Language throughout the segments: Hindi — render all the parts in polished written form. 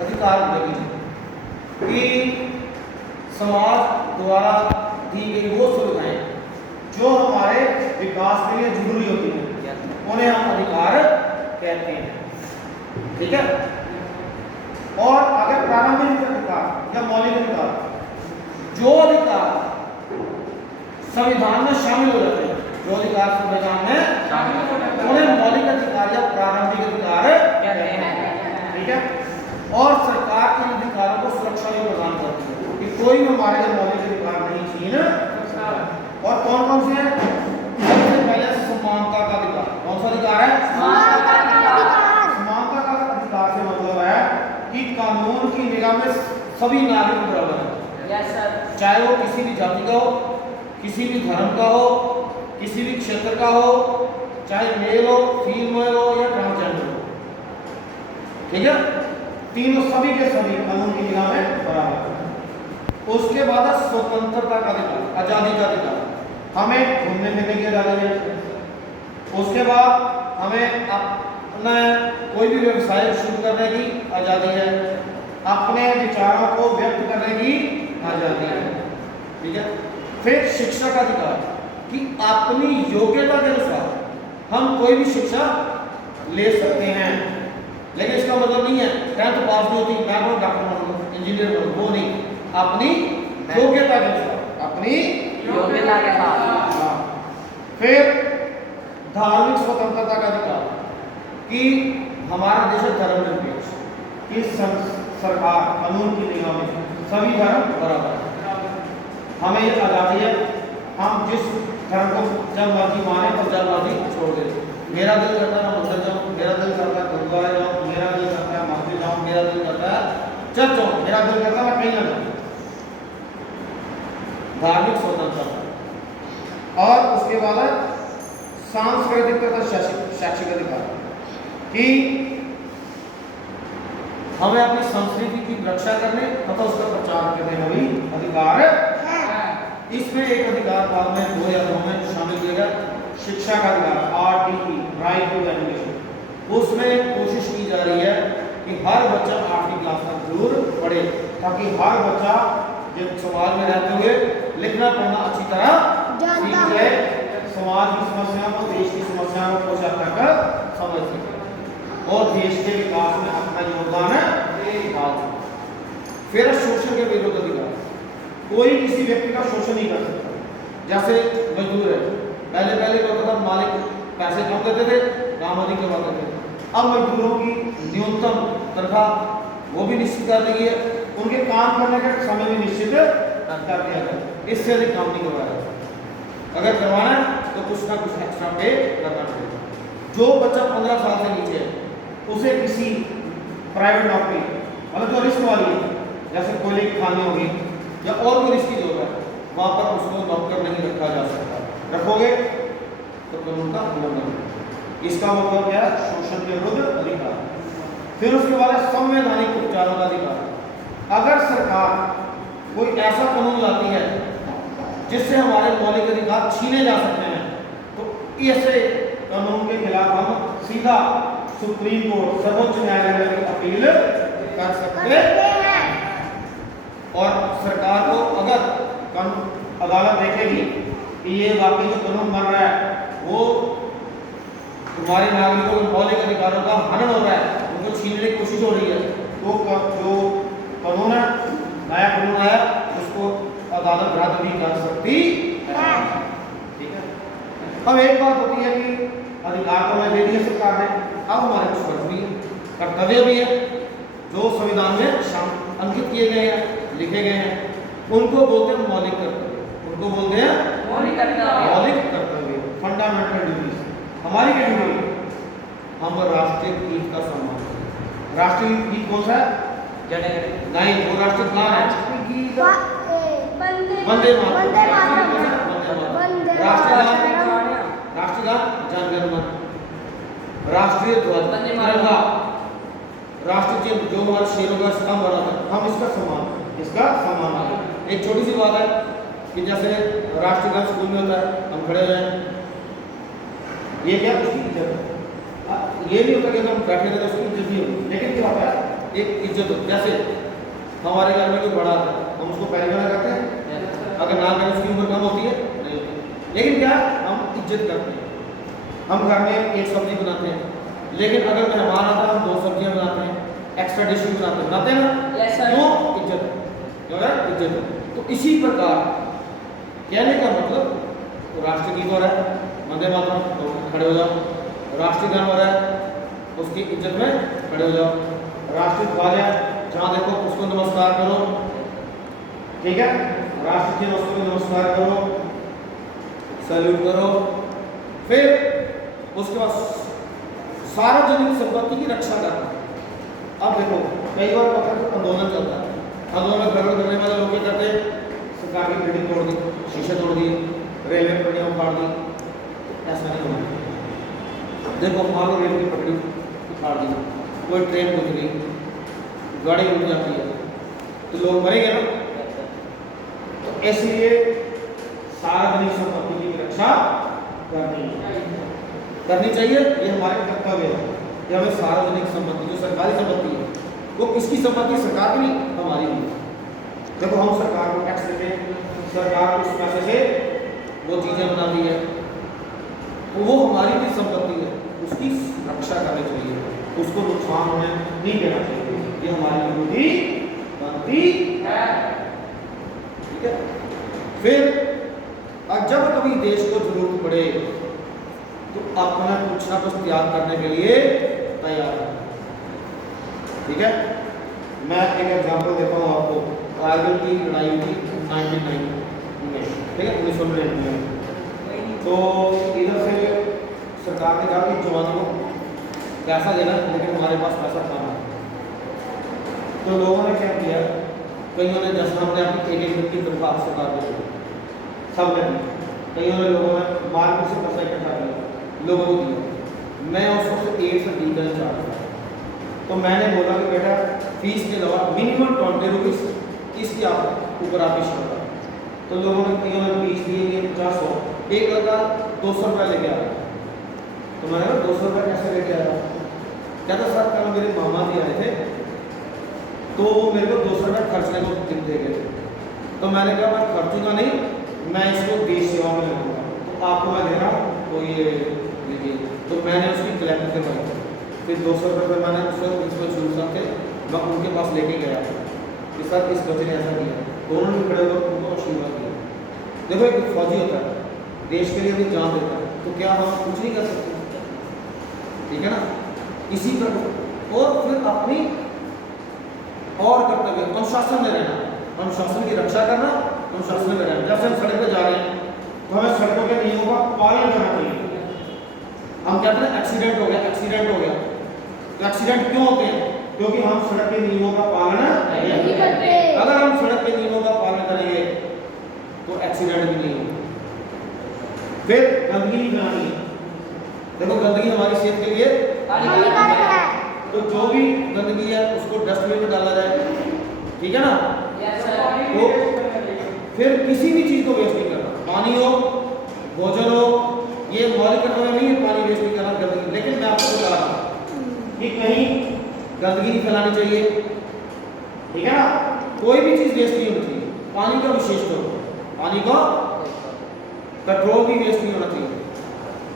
अधिकार मिलेगी कि समाज द्वारा दी गई वो सुविधाएं जो हमारे विकास के लिए जरूरी होती हैं उन्हें हम अधिकार कहते हैं। ठीक है। और अगर प्रारंभिक अधिकार या मौलिक अधिकार, जो अधिकार संविधान में शामिल हो जाते हैं, जो अधिकार संविधान में शामिल हो जाते हैं उन्हें मौलिक अधिकार या प्रारंभिक अधिकार कहते हैं। ठीक है। और सरकार इन अधिकारों को सुरक्षा भी प्रदान करती है कि कोई भी हमारे जो मौलिक अधिकार नहीं छीन। और कौन कौन से हैं? सबसे पहले समानता का अधिकार। कौन सा अधिकार है? समानता का अधिकार। समानता का अधिकार से मतलब है कि कानून की निगाह में सभी नागरिक बराबर हैं। Yes sir. चाहे वो किसी भी जाति का हो, किसी भी धर्म का हो, किसी भी क्षेत्र का हो, चाहे मेल हो, फीमेल हो या ट्रांसजेंडर हो। ठीक है। तीनों सभी के सभी कानून की निगाह में बराबर है। उसके बाद स्वतंत्रता का अधिकार, आजादी का अधिकार। हमें घूमने फिरने की आजादी है। उसके बाद हमें अपना कोई भी व्यवसाय शुरू करने की आजादी है, अपने विचारों को व्यक्त करने की आजादी है। ठीक है। फिर शिक्षा का अधिकार कि अपनी योग्यता के अनुसार हम कोई भी शिक्षा ले सकते हैं। लेकिन इसका मतलब नहीं है 10th पास नहीं होती मैं को डॉक्टर बनूंगा, इंजीनियर बनूंगा, वो नहीं, अपनी योग्यता के अनुसार, अपनी योग्यता के साथ। फिर धार्मिक स्वतंत्रता का अधिकार कि हमारा देश है धर्मनिरपेक्ष, कि सरकार कानून की निगाह में सभी धर्म बराबर है। हमें ये आजादी है, हम जिस धर्म को जब मर्जी माने तो जब मर्जी छोड़ दें। मेरा दिल करता है मंदिर जाऊँ, मेरा दिल करता है गुरुद्वारा जाऊँ, मेरा दिल करता है मस्जिद जाऊँ, मेरा दिल करता है चर्च जाऊँ, मेरा दिल करता है मैं कहीं ना जाऊँ। धार्मिक स्वतंत्रता। और उसके बाद सांस्कृतिक तथा शैक्षिक अधिकार कि हमें अपनी संस्कृति की रक्षा करने तथा उसका प्रचार करने में भी अधिकार है। इसमें एक अधिकार बाद में 2009 में शामिल किया गया, शिक्षा का अधिकार, RTE, राइट टू एजुकेशन। उसमें कोशिश की जा रही है कि हर बच्चा 8वीं क्लास तक जरूर पढ़े, ताकि हर बच्चा जब समाज में रहते हुए लिखना पढ़ना अच्छी तरह सीख जाए, समाज की समस्याओं को, देश की समस्याओं को कुछ हद तक समझ सके और देश के विकास में अपना योगदान डाल। फिर शोषण के विरुद्ध अधिकार, कोई किसी व्यक्ति का शोषण नहीं कर सकता। जैसे मजदूर है, पहले पहले क्या होता था, मालिक पैसे कम देते थे, काम अधिक करवाते थे। अब मजदूरों की न्यूनतम तनख्वाह वो भी निश्चित कर दी है, उनके काम करने का समय भी निश्चित कर दिया गया। इससे अधिक काम नहीं करवाया जाता। अगर करवाना है तो कुछ ना कुछ एक्स्ट्रा पे करना पड़ेगा। जो बच्चा 15 साल से नीचे है उसे किसी प्राइवेट नौकरी, मतलब जो रिस्क वाली है, जैसे कोयले की खानी होगी या और कोई रिस्की जॉब है, वहां पर उसको नौकर नहीं रखा जा सकता। रखोगे तो कानून का उल्लंघन। इसका मतलब क्या है? शोषण के विरुद्ध अधिकार। फिर उसके बाद संवैधानिक उपचारों का अधिकार। अगर सरकार कोई ऐसा कानून लाती है जिससे हमारे मौलिक अधिकार छीने जा सकते हैं, तो ऐसे कानून के खिलाफ हम सीधा सुप्रीम कोर्ट, सर्वोच्च न्यायालय में अपील कर सकते हैं। और सरकार को अगर अदालत देखेगी कि ये वाकई जो कानून बन रहा है वो हमारे नागरिकों के मौलिक अधिकारों का हनन हो रहा है, उनको छीनने की कोशिश हो रही है, तो जो कानून है, नया कानून आया, उसको अदालत रद्द भी कर सकती है। ठीक है। अब एक बात होती है कि अधिकार तो हमें दे दिए सरकार ने, अब हमारे कुछ फर्ज भी है, कर्तव्य भी है, जो संविधान में अंकित किए गए हैं, लिखे गए हैं, उनको बोलते हैं मौलिक कर्तव्य। उनको बोलते हैं मौलिक कर्तव्य, फंडामेंटल ड्यूटीज। हमारी क्या ड्यूटी है? हम राष्ट्रीय गीत का सम्मान करें। राष्ट्रीय गीत कौन सा है? नहीं, वो राष्ट्रीय गान है वंदे मातरम। राष्ट्रीय गान जन गण मन, राष्ट्रीय ध्वज तिरंगा, राष्ट्रीय चिन्ह जो हमारे शेरों का स्तंभ बना था, हम इसका सम्मान करें। एक छोटी सी बात है कि जैसे राष्ट्रीय गान स्कूल में होता है, हम खड़े हैं, ये क्या उसकी इज्जत है। ये नहीं होता कि हम बैठे रहते उसकी इज्जत नहीं होती, लेकिन क्या होता है एक इज्जत होती है। जैसे हमारे घर में कोई बड़ा आता है, हम उसको पहले ना करते हैं, अगर ना करें उसकी उम्र कम होती है, नहीं होती, लेकिन क्या हम इज्जत करते हैं। हम घर में एक सब्जी बनाते हैं, लेकिन अगर मेहमान आता है हम 2 सब्जियां बनाते हैं, एक्स्ट्रा डिश भी बनाते हैं ना, क्यों? इज्जत, क्यों है? इज्जत है। तो इसी प्रकार कहने का मतलब राष्ट्रगीत हो रहा है, वंदे मातरम, तो खड़े हो जाओ। राष्ट्रीय गान हो रहा है, उसकी इज्जत में खड़े हो जाओ। राष्ट्रीय ध्वज है, जहाँ देखो उसको नमस्कार करो, ठीक है। राष्ट्रीय चिन्ह उसको नमस्कार करो, सैल्यूट करो। फिर उसके बाद सार्वजनिक संपत्ति की रक्षा करना। अब देखो कई बार आंदोलन चलता है, आंदोलन गड़बड़ करने वाले लोग क्या करते हैं, सरकार की बिल्डिंग तोड़ दी, शीशे तोड़ दिए, रेलवे पटरियां उखाड़ दी। ऐसा नहीं होना। देखो मान लो रेल की पटरी उखाड़ दी, कोई ट्रेन गुजर गई, गाड़ी रुक जाती है, तो लोग मरेंगे ना। तो इसलिए सार्वजनिक संपत्ति की रक्षा करनी चाहिए, ये हमारे कर्तव्य है कि हमें सार्वजनिक संपत्ति, जो सरकारी संपत्ति है, वो किसकी संपत्ति? सरकार की नहीं, हमारी भी। देखो हम सरकार को टैक्स देते हैं, सरकार उस पैसे से वो चीजें बनाती है, तो वो हमारी भी संपत्ति है, उसकी रक्षा करनी चाहिए, उसको नुकसान होने नहीं देना चाहिए, ये हमारी ड्यूटी बनती है, ठीक है। फिर जब कभी देश को जरूरत पड़े तो अपना कुछ ना कुछ त्याग करने के लिए तैयार है, ठीक है। मैं एक एग्जांपल देता हूँ आपको। कारगिल की लड़ाई हुई 1999 में, ठीक है, 1999 में। तो इधर से सरकार ने कहा कि जवानों को पैसा देना, लेकिन हमारे पास पैसा कम है। तो लोगों ने क्या किया, कईयों ने, जैसा हमने अपनी एक एक की तरफ सरकार को सब ने, कईयों ने लोगों ने मार्केट से पैसा इकट्ठा किया, लोगों को दिया। मैं उस वक्त 8 से 20 का चार्ज था, तो मैंने बोला कि बेटा फीस के अलावा मिनिमम 20 रुपीज़ इसकी आप ऊपर आप इश्यू। तो लोगों ने, कईयों ने 20 दिए, 50, 100, एक लड़का 200 रुपये लेके आया। तो मैंने कहा 200 रुपये कैसे लेके आया? कहता सर कल मेरे मामा जी आए थे, तो मेरे को 200 रुपये खर्चने को दे गए थे। तो मैंने कहा मैं खर्चूंगा नहीं, मैं इसको देश सेवा में लगाऊंगा, तो आपको मैं दे रहा हूँ, तो ये लीजिए। तो मैंने उसकी कलेक्ट करवाई, फिर 200 रुपये मैंने उसको प्रिंसिपल शुरू करके मैं उनके पास लेके गया कि सर इस बच्चे ने ऐसा किया। दोनों भी खड़े होकर उनको आशीर्वाद दिया। देखो एक फौजी होता है, देश के लिए भी जान देता है, तो क्या हम कुछ नहीं कर सकते, ठीक है ना। इसी प्रकार और फिर अपनी और कर्तव्य अनुशासन में रहना, अनुशासन की रक्षा करना, अनुशासन में रहना। जैसे हम सड़क पर जा रहे हैं तो हमें सड़कों के नियमों का पालन करना चाहिए। हम कहते हैं एक्सीडेंट हो गया, एक्सीडेंट हो गया, तो एक्सीडेंट क्यों होते हैं? क्योंकि हम सड़क के नियमों का पालन नहीं करते। अगर हम सड़क के नियमों का पालन करेंगे तो एक्सीडेंट भी नहीं होगा। फिर गंदगी नहीं फैलानी है। देखो गंदगी हमारी सेहत के लिए हानिकारक है, तो जो भी गंदगी है उसको डस्टबिन में डाला जाए, ठीक है ना। तो फिर किसी भी चीज को वेस्ट नहीं करना, पानी हो, भोजन हो, ये मौलिक कर्तव्य नहीं है पानी वेस्ट नहीं करना, गंदगी। लेकिन मैं आपको बता रहा हूँ कि कहीं गंदगी नहीं फैलानी चाहिए, ठीक है ना। कोई भी चीज वेस्ट नहीं होनी चाहिए, पानी का विशेष तौर पर, पानी का, पेट्रोल भी वेस्ट नहीं होना चाहिए,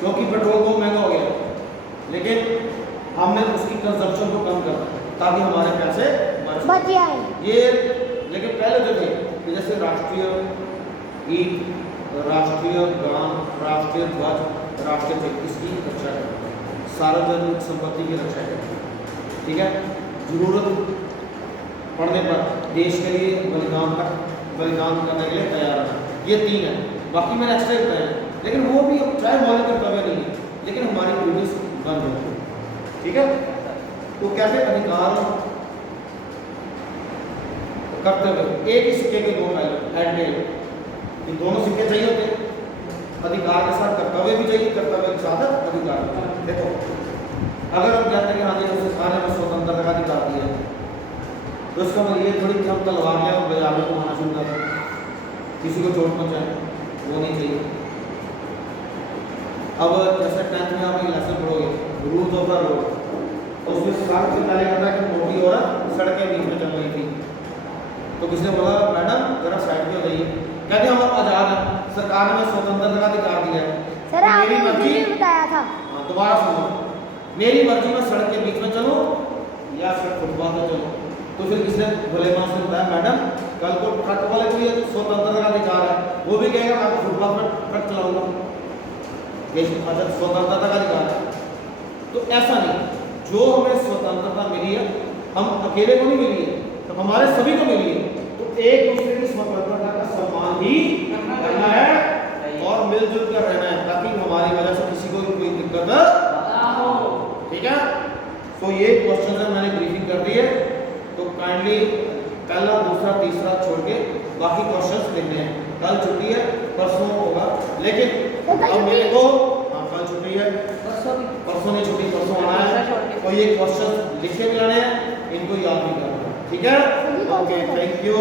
क्योंकि पेट्रोल बहुत महंगा हो गया, लेकिन हमने उसकी कंजप्शन को कम करना ताकि हमारे पैसे बच जाए। ये लेकिन पहले जो थे जैसे राष्ट्रीय गीत, राष्ट्रीय गान, राष्ट्रीय ध्वज, राष्ट्रीय चिन्ह, इसकी रक्षा करना, सार्वजनिक संपत्ति की रक्षा करना, ठीक है। जरूरत पड़ने पर देश के लिए बलिदान करने के लिए तैयार रहना, ये 3 है। बाकी मैंने एक्स्ट्रा बताया, लेकिन वो भी चाहे मौलिक कर्तव्य नहीं है, लेकिन हमारी ड्यूटीज बंद होती है, ठीक है। तो कैसे अधिकार कर्तव्य, एक ही सिक्के के 2 पहलू, हेड टेल, ये दोनों सिक्के चाहिए होते हैं। अधिकार के साथ कर्तव्य भी चाहिए, कर्तव्य के साथ अधिकार भी चाहिए। देखो अगर हम कहते हैं कि हाँ जी हमसे सारे में स्वतंत्रता का अधिकार दिया है, तो इसका मतलब ये थोड़ी कि हम तलवार लें और बाजार में घुमाना शुरू कर दें, किसी को चोट पहुँचाएं, वो नहीं चाहिए। अब जैसे 10th में आप एक लेसन पढ़ोगे, रूल्स ऑफ द रोड, और उसमें सबसे पहले कहता है कि मोटी औरत सड़क के बीच में चल रही थी। तो किसने बोला मैडम जरा साइड पे हो जाइए, कहते हम आजाद हैं, सरकार ने हमें स्वतंत्रता का अधिकार दिया है, सर तो आपने मेरी मुझे मर्जी। भी बताया था। हाँ, दोबारा सुनो, मेरी मर्जी में सड़क के बीच में चलो या सड़क फुटपाथ पे चलो। तो फिर किसने भले मां से बताया मैडम कल को ट्रक वाले को ये स्वतंत्रता का अधिकार है, वो भी कहेगा मैं तो फुटपाथ पर ट्रक चलाऊंगा, ये अच्छा स्वतंत्रता का अधिकार है। तो ऐसा नहीं, जो हमें स्वतंत्रता मिली है हम अकेले को नहीं मिली है, तो हमारे सभी को मिली है, तो एक दूसरे की स्वतंत्रता का सम्मान भी करना है और मिलजुल कर रहना है, ताकि हमारी वजह से किसी को कोई दिक्कत ना हो। ठीक है, तो ये क्वेश्चन है मैंने ब्रीफिंग कर दी है, तो काइंडली पहला दूसरा तीसरा छोड़ के बाकी क्वेश्चंस देखने हैं। कल छुट्टी है, परसों होगा, लेकिन अब मेरे को हाँ कल छुट्टी है, परसों नहीं छुट्टी, परसों आना है, तो ये क्वेश्चन लिखे भी लाने हैं, इनको याद भी करना है। ठीक है, ओके, थैंक यू।